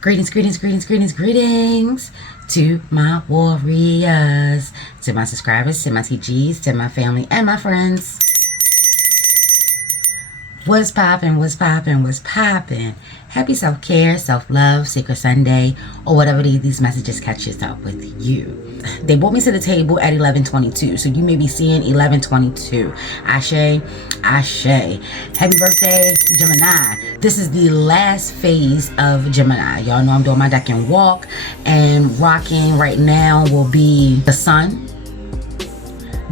Greetings, greetings, greetings, greetings, greetings to my warriors, to my subscribers, to my TGs, to my family and my friends. What's poppin', what's poppin', what's poppin'? Happy self-care, self-love, Sacred Sunday, or whatever these messages catches up with you. They brought me to the table at 11:22, so you may be seeing 11:22. Ashe, Ashe. Happy birthday, Gemini. This is the last phase of Gemini. Y'all know I'm doing my deck and walk, and rocking right now will be the Sun,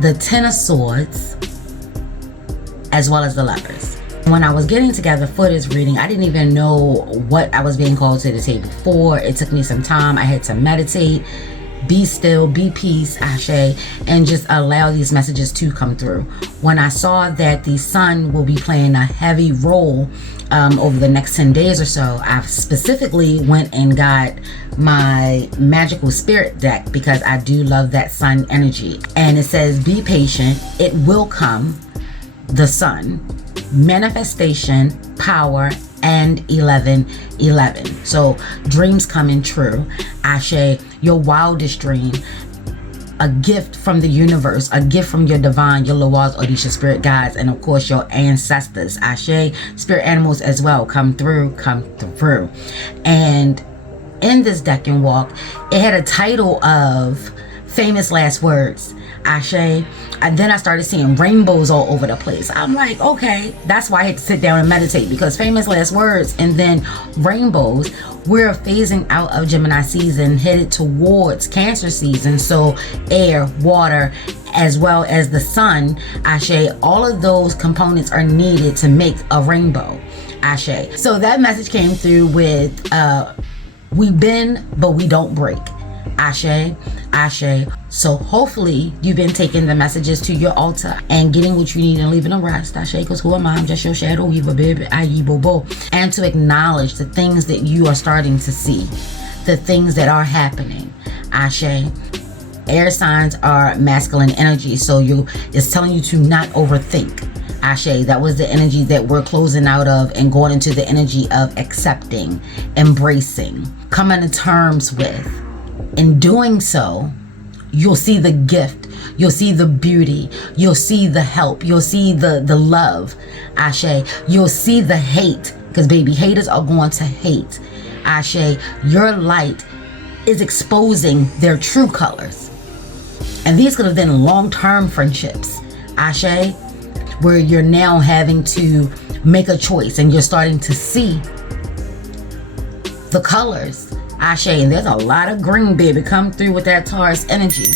the Ten of Swords, as well as the Lovers. When I was getting together for this reading, I didn't even know what I was being called to the table for. It took me some time. I had to meditate, be still, be peace, Ashe, and just allow these messages to come through. When I saw that the Sun will be playing a heavy role over the next 10 days or so, I specifically went and got my magical spirit deck because I do love that Sun energy. And it says, be patient, it will come, the Sun, manifestation, power, and 11:11. So dreams coming true. Ashe, your wildest dream, a gift from the universe, a gift from your divine, your Lawaz, Odisha spirit guides, and of course your ancestors. Ashe, spirit animals as well, come through, come through. And in this deck and walk, it had a title of famous last words. Ashe. And then I started seeing rainbows all over the place. I'm like, okay, that's why I had to sit down and meditate, because famous last words and then rainbows. We're phasing out of Gemini season, headed towards Cancer season. So air, water, as well as the Sun, Ashe, all of those components are needed to make a rainbow. Ashe. So that message came through with we bend but we don't break. Ashe, Ashe. So hopefully you've been taking the messages to your altar and getting what you need and leaving the rest. Ashe, because who am I? I'm just your shadow weaver, baby. Aye, bobo. And to acknowledge the things that you are starting to see, the things that are happening. Ashe. Air signs are masculine energy, so it's telling you to not overthink. Ashe, that was the energy that we're closing out of and going into the energy of accepting, embracing, coming to terms with. In doing so, you'll see the gift, you'll see the beauty, you'll see the help, you'll see the love, Ashe. You'll see the hate, because baby, haters are going to hate. Ashe, your light is exposing their true colors. And these could have been long-term friendships, Ashe, where you're now having to make a choice and you're starting to see the colors. Ashe, and there's a lot of green, baby, come through with that Taurus energy.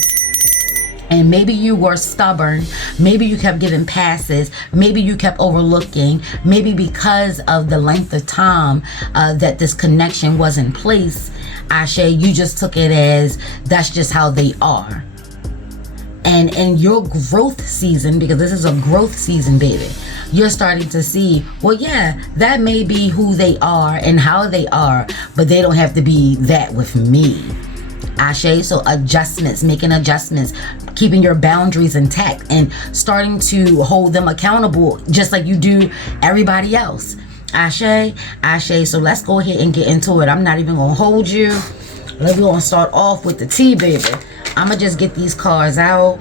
And maybe you were stubborn, maybe you kept giving passes, maybe you kept overlooking, maybe because of the length of time that this connection was in place, Ashe, you just took it as that's just how they are. And in your growth season, because this is a growth season, baby, you're starting to see, well, yeah, that may be who they are and how they are, but they don't have to be that with me. Ashe, so adjustments, making adjustments, keeping your boundaries intact and starting to hold them accountable just like you do everybody else. Ashe, Ashe, so let's go ahead and get into it. I'm not even gonna hold you. We're gonna start off with the tea, baby. I'ma just get these cards out.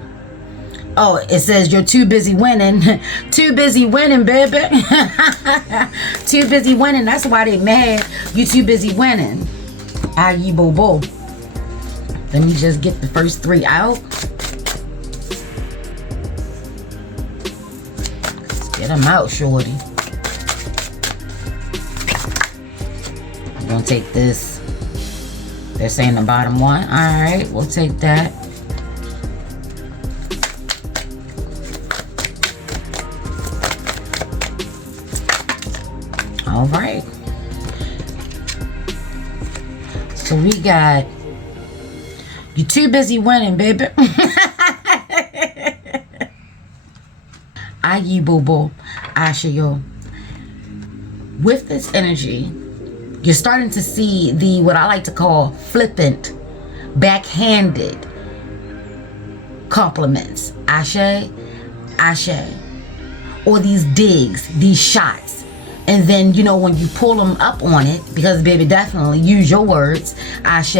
Oh, it says you're too busy winning. Too busy winning, baby. Too busy winning. That's why they mad. You too busy winning. Aye, bobo. Let me just get the first three out. Let's get them out, shorty. I'm gonna take this. They're saying the bottom one. Alright, we'll take that. Alright. So we got you too busy winning, baby. Aye, bobo. Ashayo. With this energy, you're starting to see the what I like to call flippant, backhanded compliments. Ashe, Ashe. Or these digs, these shots. And then, you know, when you pull them up on it, because baby, definitely use your words, Ashe,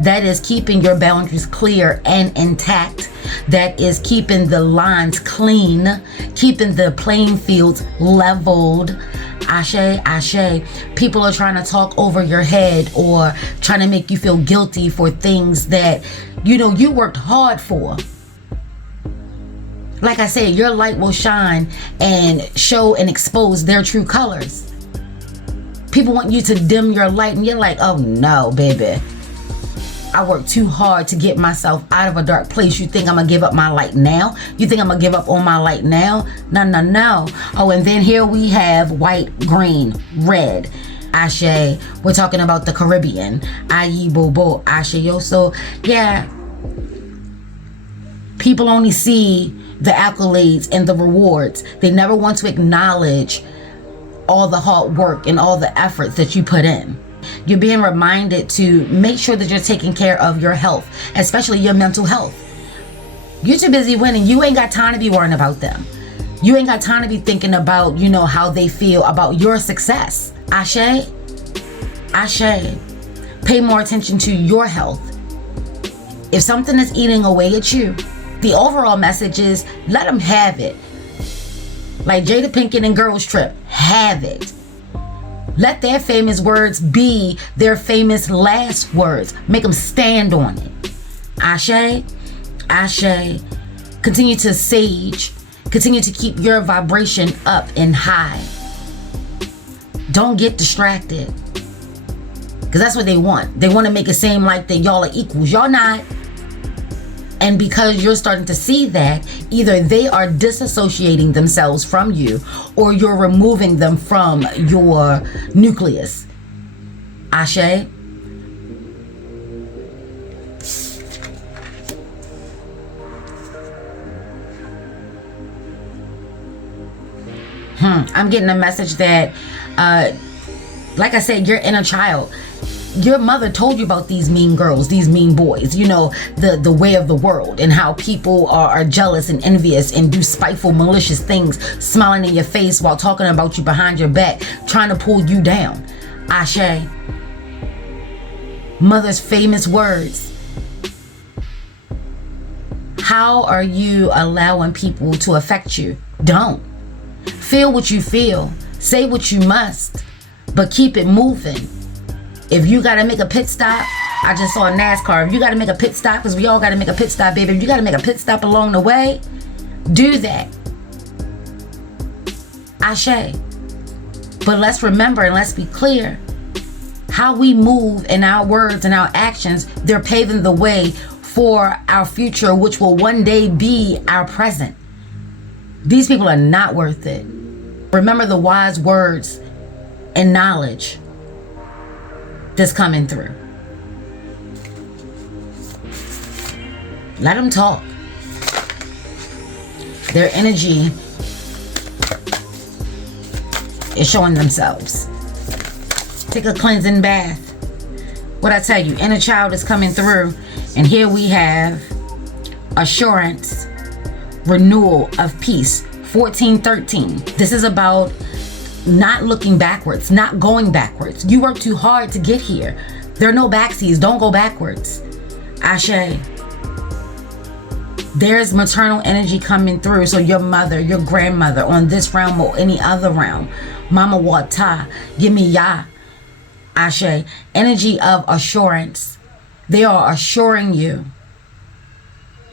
that is keeping your boundaries clear and intact. That is keeping the lines clean, keeping the playing fields leveled. Ashe, Ashe. People are trying to talk over your head or trying to make you feel guilty for things that, you know, you worked hard for. Like I said, your light will shine and show and expose their true colors. People want you to dim your light and you're like, oh no, baby. I worked too hard to get myself out of a dark place. You think I'm going to give up my light now? You think I'm going to give up on my light now? No, no, no. Oh, and then here we have white, green, red. Ashe. We're talking about the Caribbean. Ayi bobo. Ashe yo. So, yeah. People only see the accolades and the rewards. They never want to acknowledge all the hard work and all the efforts that you put in. You're being reminded to make sure that you're taking care of your health, especially your mental health. You're too busy winning. You ain't got time to be worrying about them. You ain't got time to be thinking about, you know, how they feel about your success. Ashe, Ashe. Pay more attention to your health. If something is eating away at you, the overall message is let them have it. Like Jada Pinkett and Girls Trip, have it. Let their famous words be their famous last words. Make them stand on it. Ashe, Ashe. Continue to sage. Continue to keep your vibration up and high. Don't get distracted. Because that's what they want. They want to make it seem like that y'all are equals. Y'all not. And because you're starting to see that, either they are disassociating themselves from you or you're removing them from your nucleus. Ashe. I'm getting a message that, like I said, your inner child. Your mother told you about these mean girls, these mean boys, you know, the way of the world and how people are jealous and envious and do spiteful, malicious things, smiling in your face while talking about you behind your back, trying to pull you down. Ashe. Mother's famous words. How are you allowing people to affect you? Don't. Feel what you feel. Say what you must, but keep it moving. If you got to make a pit stop, I just saw a NASCAR. If you got to make a pit stop, because we all got to make a pit stop, baby. If you got to make a pit stop along the way, do that. Ashe. But let's remember and let's be clear. How we move in our words and our actions, they're paving the way for our future, which will one day be our present. These people are not worth it. Remember the wise words and knowledge that's coming through. Let them talk. Their energy is showing themselves. Take a cleansing bath. What I tell you, inner child is coming through. And here we have assurance, renewal of peace, 1413. This is about not looking backwards, not going backwards. You worked too hard to get here. There are no backseas. Don't go backwards. Ashe. There's maternal energy coming through. So your mother, your grandmother on this realm or any other realm. Mama Wata, give me ya. Ashe. Energy of assurance. They are assuring you.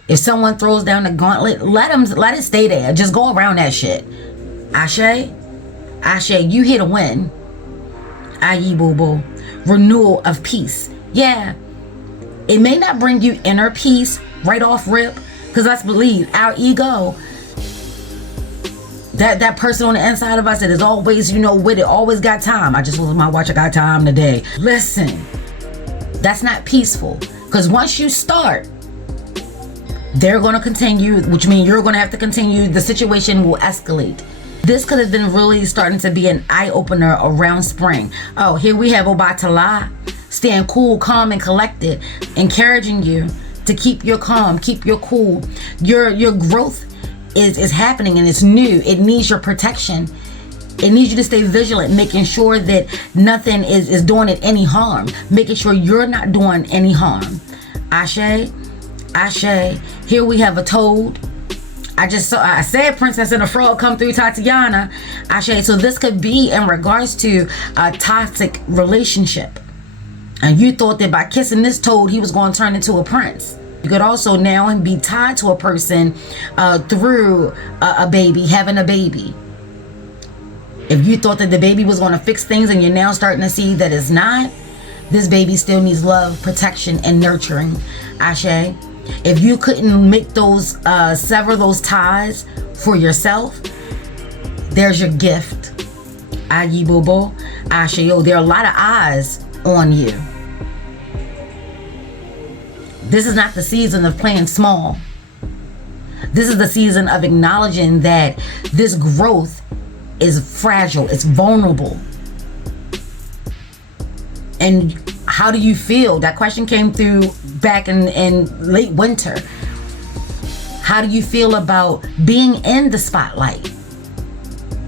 If someone throws down the gauntlet, let it stay there. Just go around that shit. Ashe. Ashe, you here to win. Ayi boo boo. Renewal of peace. Yeah. It may not bring you inner peace right off rip. Because let's believe, our ego, that person on the inside of us that is always, with it, always got time. I just looked at my watch, I got time today. Listen, that's not peaceful. Because once you start, they're going to continue, which means you're going to have to continue. The situation will escalate. This could have been really starting to be an eye-opener around spring. Oh, here we have Obatala. Staying cool, calm, and collected. Encouraging you to keep your calm, keep your cool. Your growth is happening and it's new. It needs your protection. It needs you to stay vigilant, making sure that nothing is doing it any harm, making sure you're not doing any harm. Ashe, Ashe. Here we have a toad. I said Princess and a Frog come through, Tatiana. Ashe. So this could be in regards to a toxic relationship. And you thought that by kissing this toad, he was going to turn into a prince. You could also now be tied to a person through a baby, having a baby. If you thought that the baby was going to fix things and you're now starting to see that it's not, this baby still needs love, protection, and nurturing. Ashe. If you couldn't make those, sever those ties for yourself, there's your gift. Ayi Bobo, Ashe. Yo, there are a lot of eyes on you. This is not the season of playing small. This is the season of acknowledging that this growth is fragile, it's vulnerable. And how do you feel? That question came through back in late winter. How do you feel about being in the spotlight?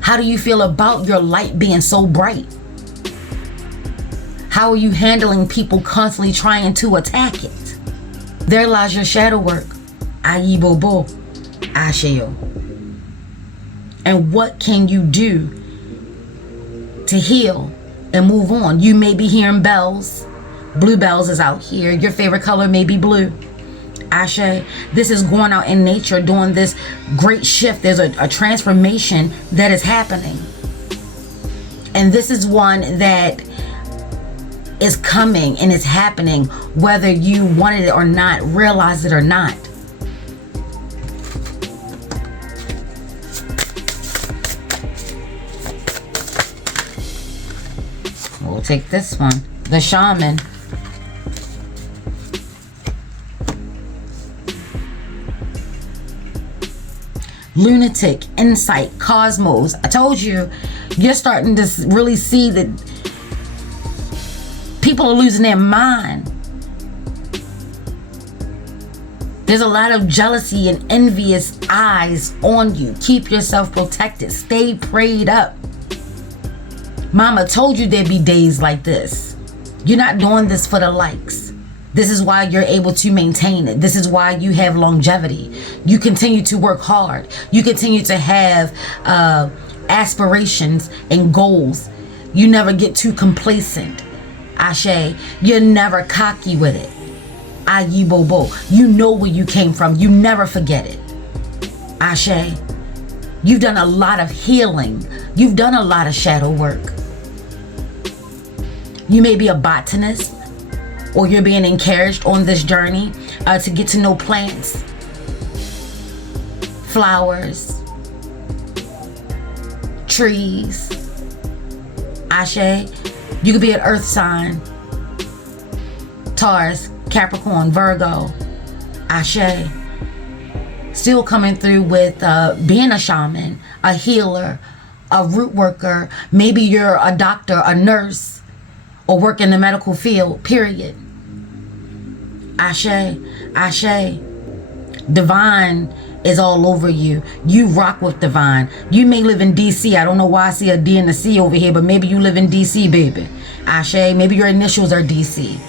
How do you feel about your light being so bright? How are you handling people constantly trying to attack it? There lies your shadow work. Ayi Bobo, Asheo. And what can you do to heal and move on? You may be hearing bells. Blue bells is out here. Your favorite color may be blue. Ashe. This is going out in nature doing this great shift. There's a transformation that is happening. And this is one that is coming and is happening whether you wanted it or not, realize it or not. We'll take this one, the shaman. Lunatic, insight, cosmos. I told you, you're starting to really see that people are losing their mind. There's a lot of jealousy and envious eyes on you. Keep yourself protected. Stay prayed up. Mama told you there'd be days like this. You're not doing this for the likes. This is why you're able to maintain it. This is why you have longevity. You continue to work hard. You continue to have aspirations and goals. You never get too complacent. Ashe, you're never cocky with it. Ayi Bobo, you know where you came from. You never forget it. Ashe, you've done a lot of healing. You've done a lot of shadow work. You may be a botanist, or you're being encouraged on this journey to get to know plants, flowers, trees. Ashe, you could be an earth sign, Taurus, Capricorn, Virgo. Ashe, still coming through with being a shaman, a healer, a root worker. Maybe you're a doctor, a nurse, or work in the medical field, period. Ashe, Ashe. Divine is all over you. You rock with divine. You may live in DC. I don't know why I see a D and a C over here, but maybe you live in DC, baby. Ashe, maybe your initials are DC.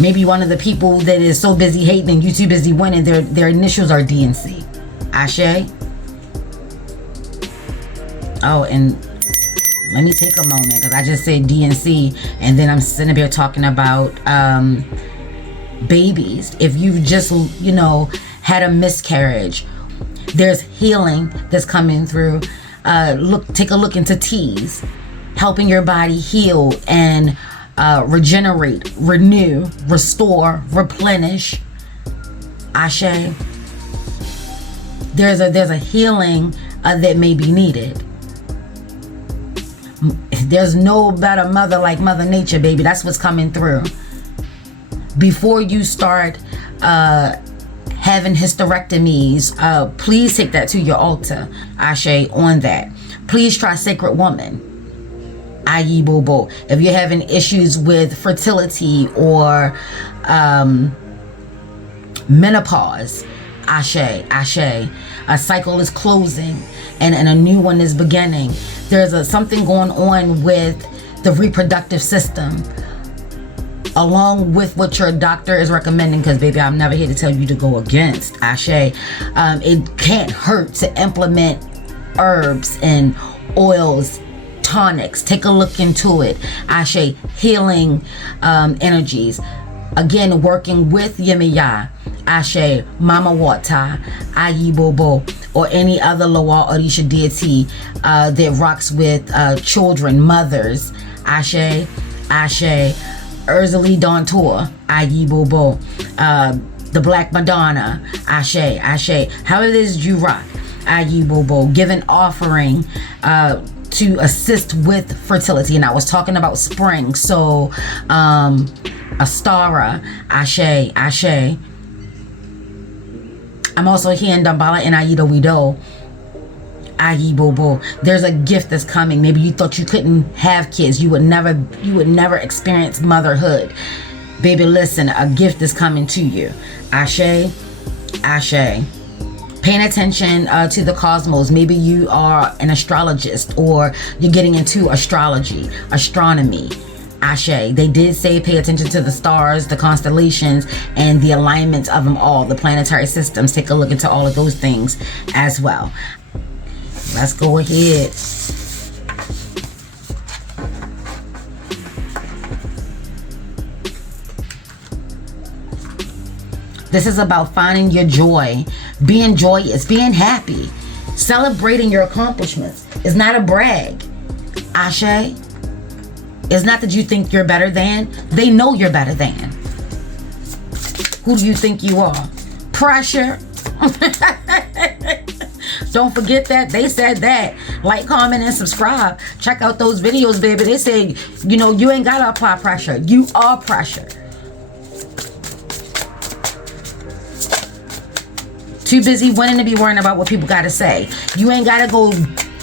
Maybe one of the people that is so busy hating and you too busy winning, their initials are D and C. Ashe. Oh, and let me take a moment because I just said D and C, and then I'm sitting here talking about babies. If you've just, had a miscarriage, there's healing that's coming through. Take a look into teas, helping your body heal and regenerate, renew, restore, replenish. Ashe. There's a healing that may be needed. There's no better mother like Mother Nature, baby. That's what's coming through. Before you start having hysterectomies, please take that to your altar. Ashe on that. Please try Sacred Woman. Ayi Bobo. If you're having issues with fertility or menopause, Ashe, Ashe. A cycle is closing and a new one is beginning. There's something going on with the reproductive system, along with what your doctor is recommending, because baby, I'm never here to tell you to go against Ashe. It can't hurt to implement herbs and oils, tonics. Take a look into it. Ashe, healing energies. Again, working with Yemiya, Ashe, Mama Wata, Ayi Bobo, or any other Loa Orisha deity that rocks with children, mothers. Ashe, Ashe, Urzali Dawntor, Ayi Bobo, the Black Madonna, Ashe, Ashe. However it is you rock, Ayi Bobo, give an offering to assist with fertility. And I was talking about spring, so Astara, Ashe, Ashe. I'm also hearing Dambala and Aida Wido, Ayi Bobo. There's a gift that's coming. Maybe you thought you couldn't have kids. You would never experience motherhood. Baby, listen, a gift is coming to you. Ashe, Ashe. Paying attention to the cosmos. Maybe you are an astrologist or you're getting into astrology, astronomy. Ashe. They did say pay attention to the stars, the constellations, and the alignments of them all, the planetary systems. Take a look into all of those things as well. Let's go ahead. This is about finding your joy, being joyous, being happy, celebrating your accomplishments. It's not a brag. Ashe. It's not that you think you're better than. They know you're better than. Who do you think you are? Pressure. Don't forget that. They said that. Like, comment, and subscribe. Check out those videos, baby. They say, you know, you ain't got to apply pressure. You are pressure. Too busy winning to be worrying about what people got to say. You ain't got to go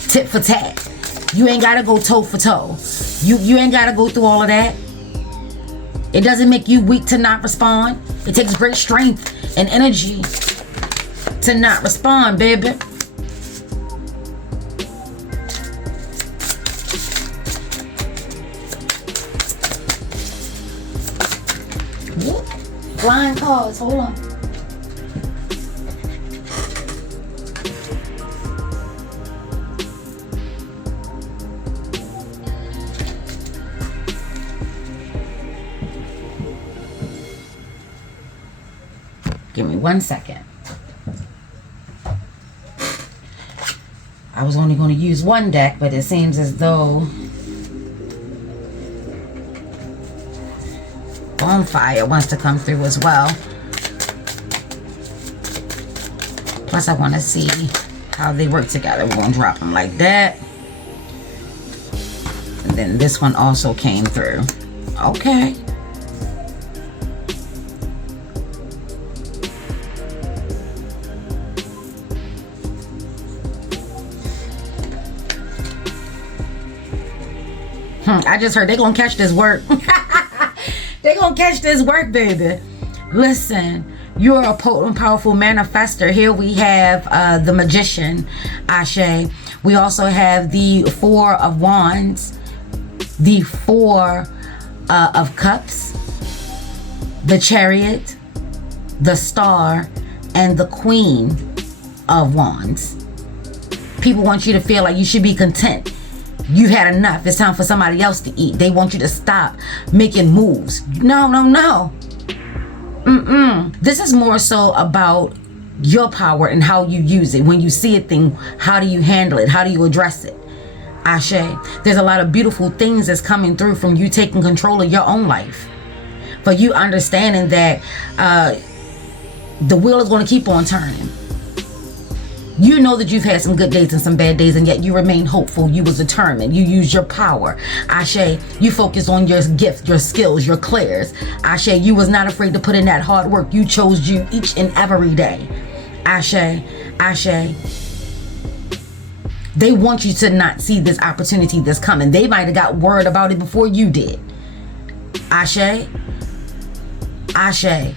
tit for tat. You ain't got to go toe for toe. You ain't got to go through all of that. It doesn't make you weak to not respond. It takes great strength and energy to not respond, baby. Whoop. Flying cards, hold on. Give me 1 second. I was only going to use one deck, but it seems as though Bonfire wants to come through as well. Plus, I want to see how they work together. We're going to drop them like that. And then this one also came through. Okay. I just heard they gonna catch this work. They gonna catch this work, baby. Listen, you're a potent, powerful manifester. Here we have the Magician, Ashe. We also have the Four of Wands, the Four of Cups, the Chariot, the Star, and the Queen of Wands. People want you to feel like you should be content. You had enough. It's time for somebody else to eat. They want you to stop making moves. No, no, no. This is more so about your power and how you use it. When you see a thing, how do you handle it? How do you address it? Ashe. There's a lot of beautiful things that's coming through from you taking control of your own life. For you understanding that the wheel is going to keep on turning. You know that you've had some good days and some bad days, and yet you remain hopeful. You was determined. You use your power. Ashe, you focus on your gift, your skills, your clairs. Ashe, you was not afraid to put in that hard work. You chose you each and every day. Ashe, Ashe. They want you to not see this opportunity that's coming. They might have got word about it before you did. Ashe, Ashe.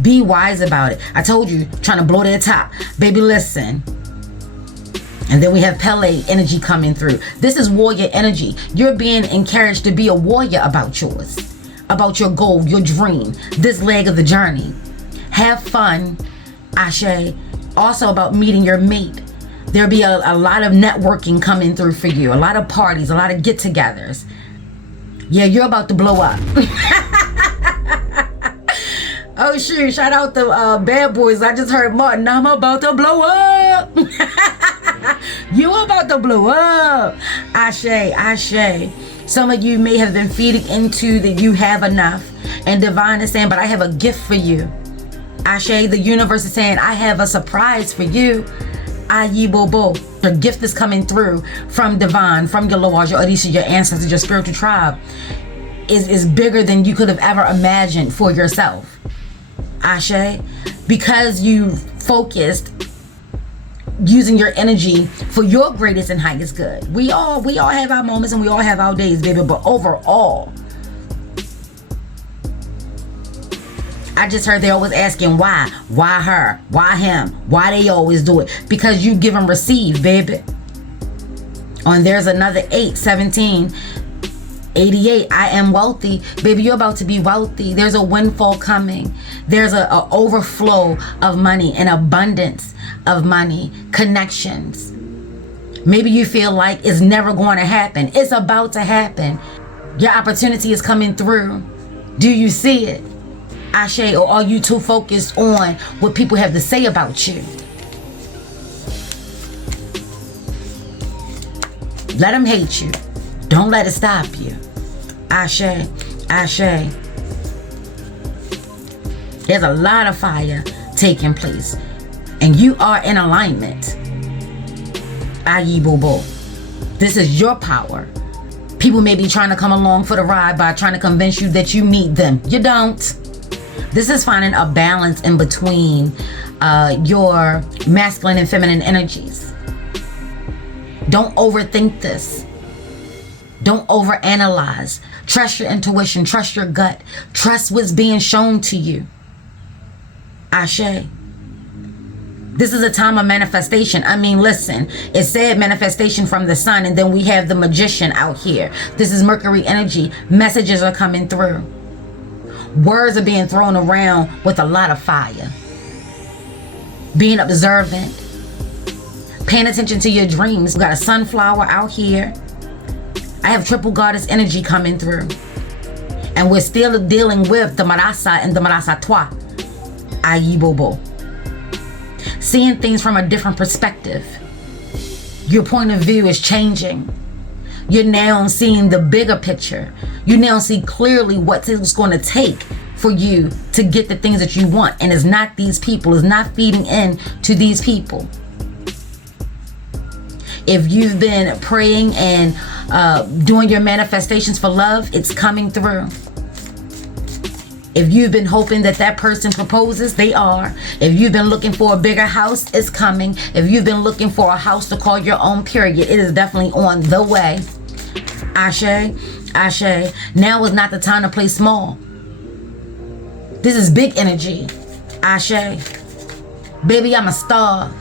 Be wise about it. I told you, trying to blow their top. Baby, listen. And then we have Pele energy coming through. This is warrior energy. You're being encouraged to be a warrior about yours, about your goal, your dream, this leg of the journey. Have fun, Ashe. Also about meeting your mate. There'll be a lot of networking coming through for you. A lot of parties, a lot of get-togethers. Yeah, you're about to blow up. Oh shoot, shout out to Bad Boys. I just heard Martin. I'm about to blow up. You about to blow up. Ashe, Ashe. Some of you may have been feeding into that you have enough. And Divine is saying, but I have a gift for you. Ashe, the universe is saying, I have a surprise for you. Ayi Bobo. The gift is coming through from Divine, from your Loas, your Odisha, your ancestors, your spiritual tribe. Is bigger than you could have ever imagined for yourself. Ashe. Because you focused using your energy for your greatest and highest good. We all have our moments and we all have our days, baby. But overall, I just heard they always asking why. Why her? Why him? Why they always do it? Because you give and receive, baby. And there's another 8, 17, 88. I am wealthy. Baby, you're about to be wealthy. There's a windfall coming. There's a overflow of money, an abundance of money, connections. Maybe you feel like it's never going to happen. It's about to happen. Your opportunity is coming through. Do you see it? Ashe, or are you too focused on what people have to say about you? Let them hate you. Don't let it stop you. Ashe, Ashe. There's a lot of fire taking place. And you are in alignment. Ayi Bobo. This is your power. People may be trying to come along for the ride by trying to convince you that you need them. You don't. This is finding a balance in between your masculine and feminine energies. Don't overthink this. Don't overanalyze. Trust your intuition. Trust your gut. Trust what's being shown to you. Ashe. This is a time of manifestation. I mean, listen, it said manifestation from the sun, and then we have the magician out here. This is Mercury energy. Messages are coming through. Words are being thrown around with a lot of fire. Being observant. Paying attention to your dreams. We got a sunflower out here. I have triple goddess energy coming through. And we're still dealing with the Marasa and the Marasa Twa. Ayi Bobo. Seeing things from a different perspective. Your point of view is changing. You're now seeing the bigger picture. You now see clearly what it's going to take for you to get the things that you want. And it's not these people. It's not feeding in to these people. If you've been praying and doing your manifestations for love, it's coming through. If you've been hoping that that person proposes, they are. If you've been looking for a bigger house, it's coming. If you've been looking for a house to call your own, period, it is definitely on the way. Ashe, Ashe. Now is not the time to play small. This is big energy. Ashe. Baby, I'm a star.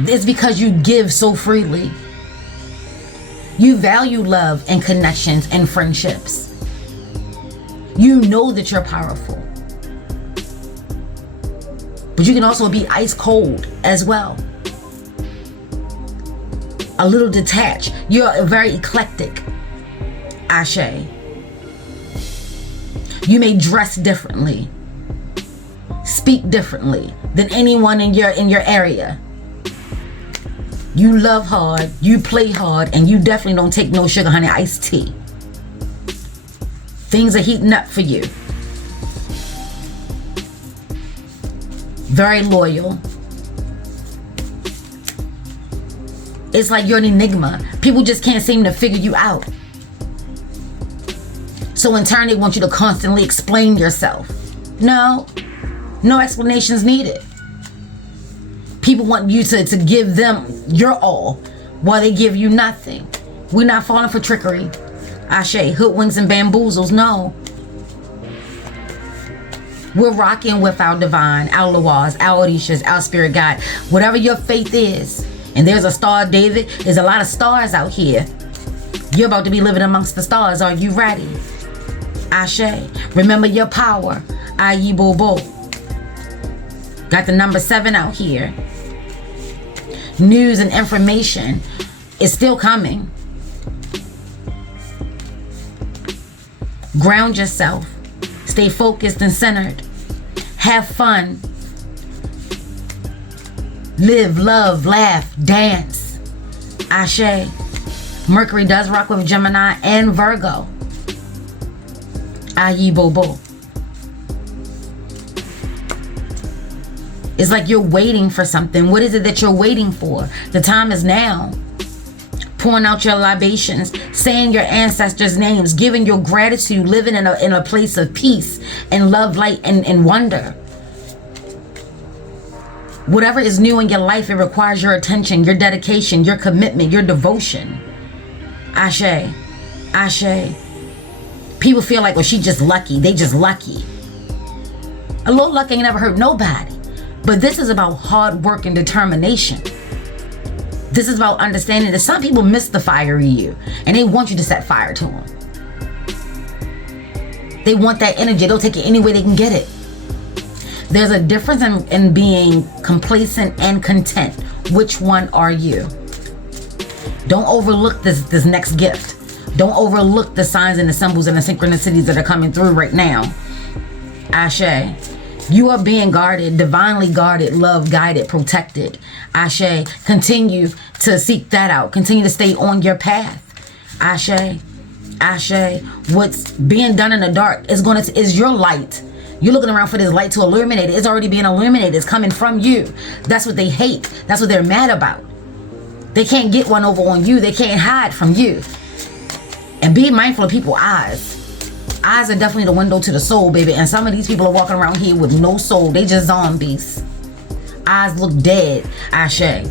It's because you give so freely. You value love and connections and friendships. You know that you're powerful. But you can also be ice cold as well. A little detached. You're very eclectic. Ashe. You may dress differently. Speak differently than anyone in your area. You love hard, you play hard, and you definitely don't take no sugar, honey, iced tea. Things are heating up for you. Very loyal. It's like you're an enigma. People just can't seem to figure you out. So in turn, they want you to constantly explain yourself. No explanations needed. People want you to give them your all while they give you nothing. We're not falling for trickery. Ashe, hoodwinks and bamboozles, no. We're rocking with our divine, our Loas, our Orishas, our spirit guide, whatever your faith is. And there's a star, David. There's a lot of stars out here. You're about to be living amongst the stars. Are you ready? Ashe. Remember your power. Ayi Bobo. Got the number 7 out here. News and information is still coming. Ground yourself. Stay focused and centered. Have fun. Live, love, laugh, dance. Ashe. Mercury does rock with Gemini and Virgo. Ayi Bobo. It's like you're waiting for something. What is it that you're waiting for? The time is now. Pouring out your libations, saying your ancestors' names, giving your gratitude, living in a place of peace and love, light, and wonder. Whatever is new in your life, it requires your attention, your dedication, your commitment, your devotion. Ashe. Ashe. People feel like, well, she just lucky. They just lucky. A little luck ain't never hurt nobody. But this is about hard work and determination. This is about understanding that some people miss the fire in you and they want you to set fire to them. They want that energy. They'll take it any way they can get it. There's a difference in being complacent and content. Which one are you? Don't overlook this next gift. Don't overlook the signs and the symbols and the synchronicities that are coming through right now. Ashe. You are being guarded, divinely guarded, love guided, protected. Ashe. Continue to seek that out. Continue to stay on your path. Ashe. Ashe. What's being done in the dark is your light. You're looking around for this light to illuminate it. It's already being illuminated. It's coming from you. That's what they hate. That's what they're mad about. They can't get one over on you. They can't hide from you. And be mindful of people's eyes. Eyes are definitely the window to the soul, baby. And some of these people are walking around here with no soul. They just zombies. Eyes look dead. Ashe.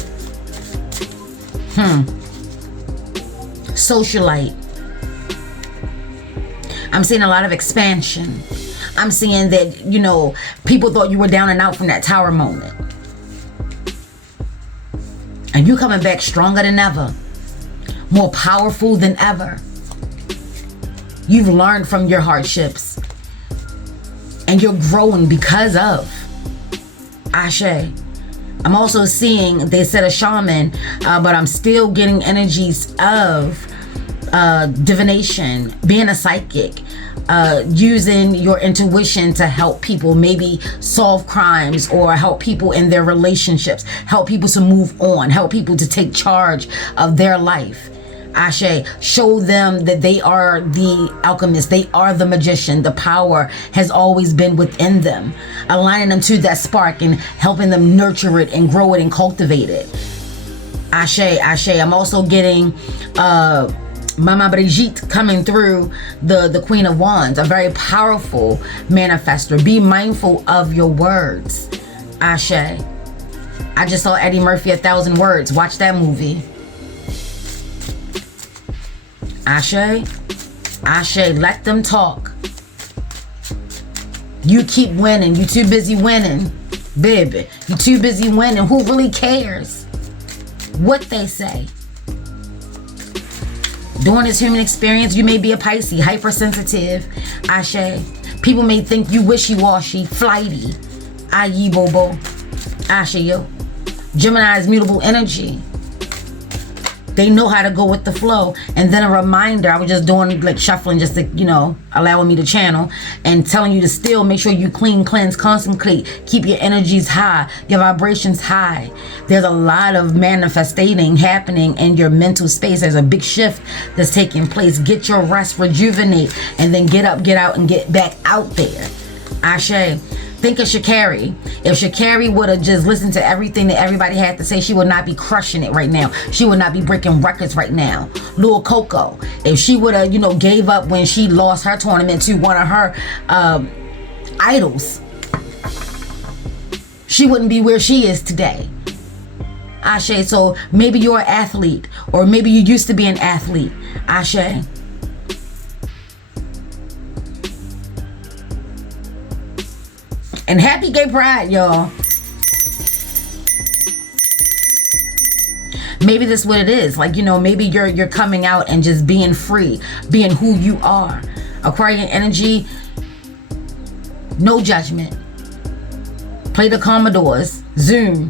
Socialite. I'm seeing a lot of expansion. I'm seeing that, people thought you were down and out from that tower moment. And you coming back stronger than ever. More powerful than ever. You've learned from your hardships. And you're growing because of. Ashe. I'm also seeing, they said a shaman, but I'm still getting energies of divination, being a psychic, using your intuition to help people maybe solve crimes or help people in their relationships, help people to move on, help people to take charge of their life. Ashe, show them that they are the alchemist, they are the magician. The power has always been within them, aligning them to that spark and helping them nurture it and grow it and cultivate it. Ashe, Ashe. I'm also getting Mama Brigitte coming through, the Queen of Wands, a very powerful manifestor. Be mindful of your words. Ashe. I just saw Eddie Murphy, 1,000 Words. Watch that movie. Ashe. Ashe. Let them talk. You keep winning. You too busy winning, baby. You too busy winning. Who really cares what they say? During this human experience, you may be a Pisces, hypersensitive. Ashe. People may think you wishy-washy, flighty. Ayi Bobo. Ashe yo. Gemini is mutable energy. They know how to go with the flow. And then a reminder, I was just doing like shuffling just to, allowing me to channel and telling you to still make sure you clean, cleanse, concentrate, keep your energies high, your vibrations high. There's a lot of manifesting happening in your mental space. There's a big shift that's taking place. Get your rest, rejuvenate, and then get up, get out, and get back out there. Ashe. Think of Sha'Carri. If Sha'Carri would have just listened to everything that everybody had to say, she would not be crushing it right now. She would not be breaking records right now. Lil Coco, if she would have, gave up when she lost her tournament to one of her idols, she wouldn't be where she is today. Ashe. So maybe you're an athlete, or maybe you used to be an athlete. Ashe. And happy gay pride, y'all. Maybe that's what it is. Like, you know, maybe you're coming out and just being free, being who you are. Aquarian energy, no judgment. Play the Commodores, Zoom.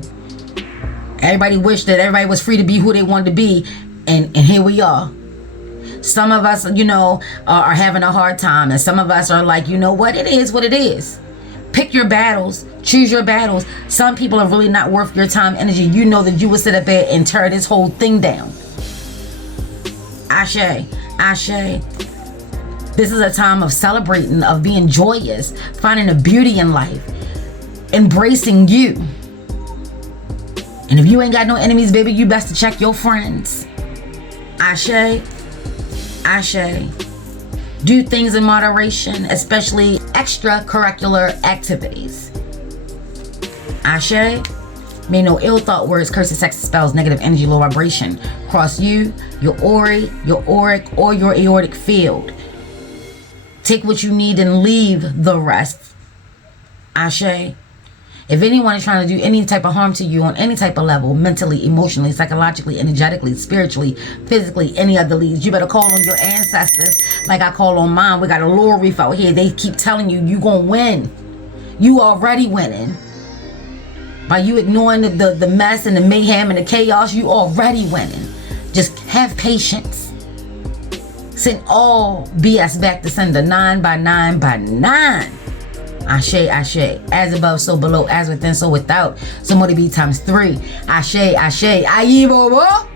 Everybody wished that everybody was free to be who they wanted to be, and here we are. Some of us, you know, are having a hard time, and some of us are like, you know what, it is what it is. Pick your battles, choose your battles. Some people are really not worth your time, energy. You know that you would sit up there and tear this whole thing down. Ashe, ashe. This is a time of celebrating, of being joyous, finding a beauty in life, embracing you. And if you ain't got no enemies, baby, you best to check your friends. Ashe, ashe. Do things in moderation, especially extracurricular activities. Ashe. May no ill thought, words, curses, sexes, spells, negative energy, low vibration cross you, your auric, or your aortic field. Take what you need and leave the rest. Ashe. If anyone is trying to do any type of harm to you on any type of level, mentally, emotionally, psychologically, energetically, spiritually, physically, any other leads, you better call on your ancestors like I call on mine. We got a laurel reef out here. They keep telling you, you gonna win. You already winning. By you ignoring the mess and the mayhem and the chaos, you already winning. Just have patience. Send all BS back to sender 9 by 9 by 9. Ashe, ashe. As above, so below. As within, so without. So more to be times 3. Ashe, ashe. Ayi bobo.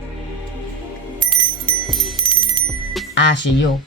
Ashe yo.